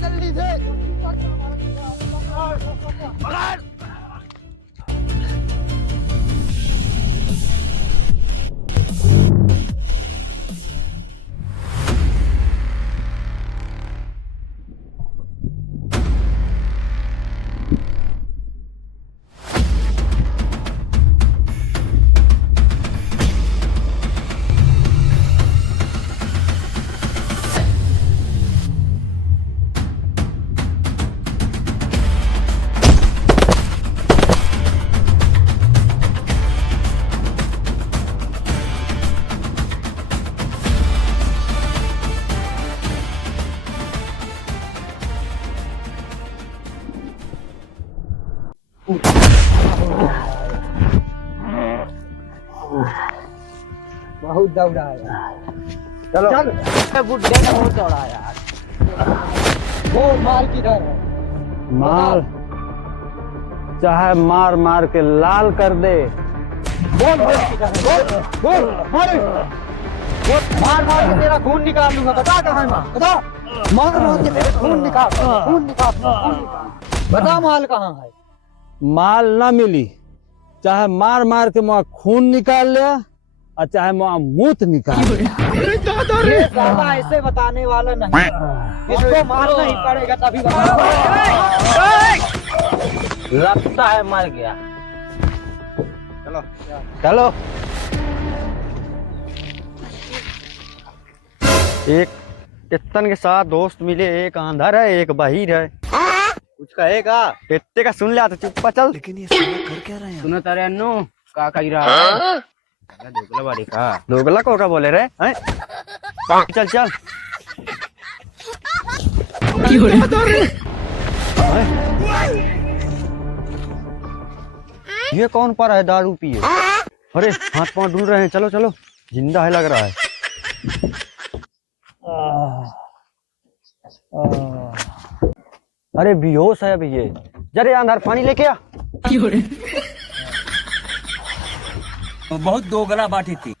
जल्दी से बहुत दौड़ा यार। चलो चल बुड्ढे ने बहुत दौड़ा यार। वो माल किधर है? माल चाहे मार मार के लाल कर दे। बोल बोल मार मार के तेरा खून निकाल दूंगा। बता कहाँ है माल? बता। मार मार के तेरा खून निकाल। बता माल कहाँ है? माल ना मिली, चाहे मार मार के मुआ खून निकाल लिया और चाहे मुआ मूत निकाल। ये साला ऐसे बताने वाला नहीं, इसको मारना ही पड़ेगा तभी लगता है मर गया। चलो चलो। एक टित्तन के साथ दोस्त मिले, एक आंधर है एक बहिर है। कुछ कहेगा? टित्ते का सुन लिया तो चुप्पा चल। लेकिन ये साला कर क्या रहे हैं? सुनो तारे अन्नू का कही रहा है? दोगला बाड़ी का दोगला को क्या बोले रे हैं? चल चल। ये कौन पर है दारू पिए? अरे हाथ पांव ढूंढ रहे हैं। चलो चलो, जिंदा है लग रहा है। अरे बेहोश है अभी ये। जरे अंदर पानी लेके आ। बहुत दोगला बाटी थी।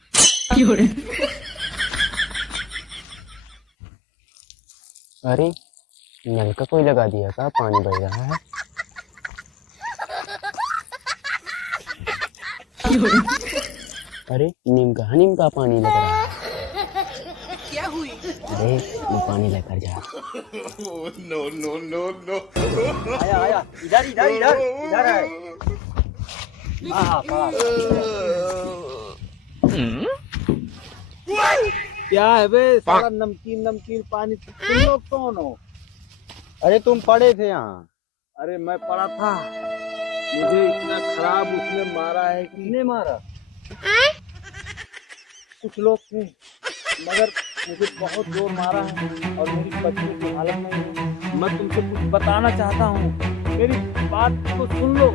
अरे नल का कोई लगा दिया का? पानी बह रहा है। अरे नीम का पानी लग रहा है। क्या हुई? अरे मैं पानी लेकर जा। नो आया आया, इधर इधर इधर इधर है। क्या है बे साला? नमकीन नमकीन पानी। तुम लोग कौन हो? अरे तुम पड़े थे यहाँ। अरे मैं पड़ा था, मुझे इतना खराब उसने मारा है। किसने मारा? कुछ लोग थे, मगर मुझे बहुत जोर मारा है और मेरी बच्ची की हालत नहीं है। मैं तुमसे कुछ बताना चाहता हूँ, मेरी बात को सुन लो।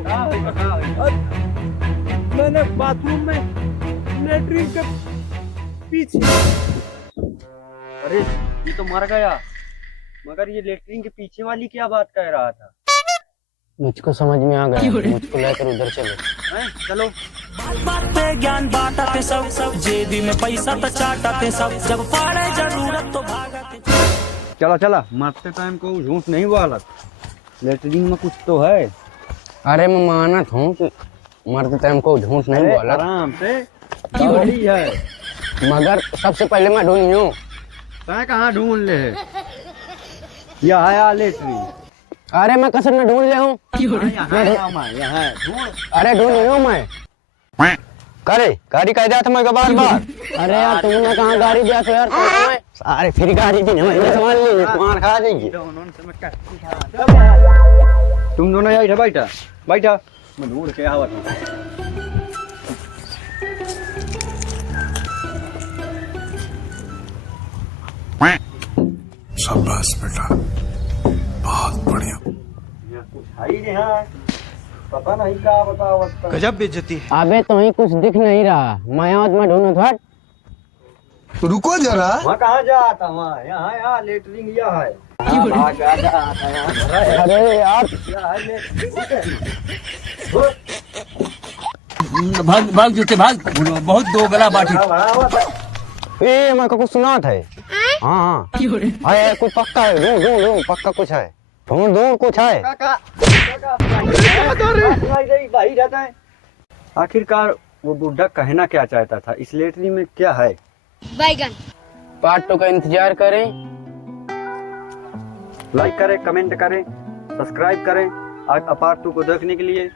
मैंने बाथरूम में लेटरिन के पीछे। अरे ये तो मर गया, मगर ये लेटरिन के पीछे वाली क्या बात कह रहा था? मुझको समझ में आ गया, मुझको लेकर उधर चलो। चलो। बात पे ज्ञान बांटते सब जेबी में पैसा तो चाटते सब, जब पड़े जरूरत तो भागते। चला चला, मरते टाइम को झूठ नहीं बोला। लेटरिन में कुछ तो है। अरे मैं मानत हूँ कि मरते टाइम को झूठ नहीं बोला। आराम से गाड़ी है, मगर सबसे पहले मैं ढूंढूं। तय कहाँ ढूंढ ले? यह है लेटरिन। अरे मैं कसम में ढूंढ ले हूँ। अरे ढूंढ रहा हूँ मैं। करे गाड़ी कह दिया था मैं बार बार। अरे यार तुमने कहाँ गाड़ी दिया था यार? अरे फिर गाड़ी दी नहीं संभाल लीजिए, तुम्हार खा देंगे। तुम दोनों यही बैठा बैठा, मैं ढूंढ के आवा। शाबाश बेटा, बहुत बढ़िया। पता नहीं क्या बताओ। गजब बेइज्जती है। अबे तुम्हें कुछ दिख नहीं रहा, मैं ढूंढूं थोड़ा। रुको जरा। वहाँ कहाँ जाता? वहाँ यहाँ यहाँ लेटरिन यह है। अरे यार भाग भाग जूते भाग, बहुत दोगला बाटी थी। ए मैं कुछ सुना था। हाँ हाँ है कुछ पक्का है, ढूंढ ढूंढ ढूंढ पक्का कुछ है, ढूंढ ढूंढ कुछ है। भाई रहता है। आखिरकार वो बुढ़ा कहना क्या चाहता था, इस लेटरिन में क्या है? बैगन। पार्ट 2 का इंतजार करें, लाइक करें, कमेंट करें, सब्सक्राइब करें आज पार्ट 2 को देखने के लिए।